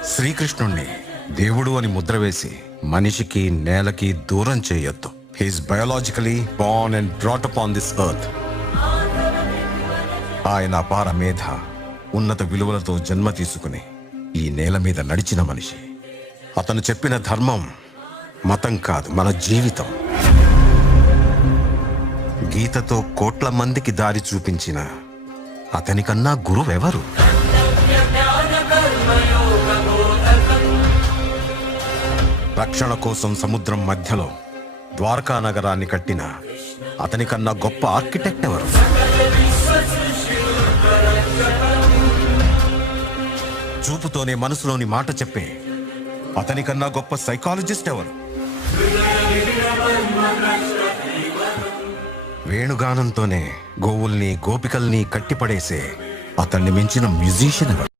శ్రీకృష్ణుణ్ణి దేవుడు అని ముద్ర వేసి మనిషికి నేలకి దూరం చేయొద్దు. He's biologically Born and brought up on this earth. ఆయన అపార మేధ, ఉన్నత విలువలతో జన్మ తీసుకుని ఈ నేల మీద నడిచిన మనిషి. అతను చెప్పిన ధర్మం మతం కాదు, మన జీవితం. గీతతో కోట్ల మందికి దారి చూపించిన అతనికన్నా గురువెవరు? రక్షణ కోసం సముద్రం మధ్యలో ద్వారకా నగరాన్ని కట్టిన అతనికన్నా గొప్ప ఆర్కిటెక్ట్ ఎవరు? చూపుతోనే మనసులోని మాట చెప్పే అతనికన్నా గొప్ప సైకాలజిస్ట్ ఎవరు? వేణుగానంతోనే గోవుల్ని గోపికల్ని కట్టిపడేసే అతన్ని మించిన మ్యూజిషియన్ ఎవరు?